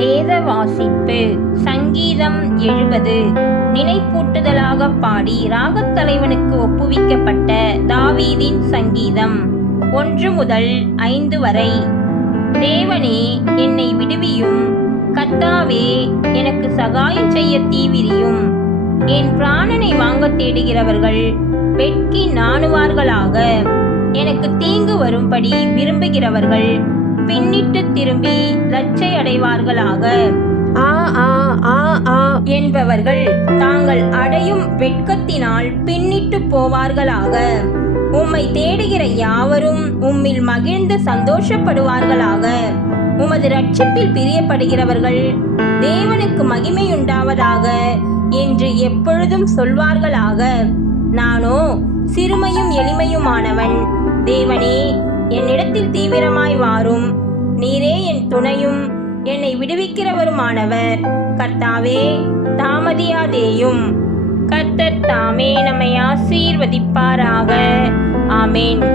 வேத வாசிப்பு சங்கீதம் எழுபது. நினைப்பூட்டுதலாக பாடி ராகத்தலைவனுக்கு ஒப்புவிக்கப்பட்ட தாவீதின் சங்கீதம் ஒன்று முதல் ஐந்து வரை. தேவனே என்னை விடுவியும். கத்தாவே எனக்கு சகாயம் செய்ய தீவிரியும். என் பிராணனை வாங்க தேடுகிறவர்கள் வெட்கி நாணுவார்களாக. எனக்கு தீங்கு வரும்படி விரும்புகிறவர்கள் பின்னிட்டு திரும்பி லச்சை அடைவார்களாக ஆ ஆ ஆ ஆ. என்பவர்கள் தாங்கள் அடையும் வெட்கத்தினால் பின்னிட்டு போவார்களாக. உம்மை தேடுகிற யாவரும் உம்மில் மகிழ்ந்து சந்தோஷப்படுவார்களாக. உமது ரட்சிப்பில் பிரியப்படுகிறவர்கள் தேவனுக்கு மகிமையுண்டாவதாக என்று எப்பொழுதும் சொல்வார்களாக. நானோ சிறுமையும் எளிமையுமானவன். தேவனே துணையும் என்னை விடுவிக்கிறவருமானவர். கர்த்தாவே தாமதியாதேயும். கர்த்தர் தாமே நம்மை ஆசீர்வதிப்பாராக. ஆமேன்.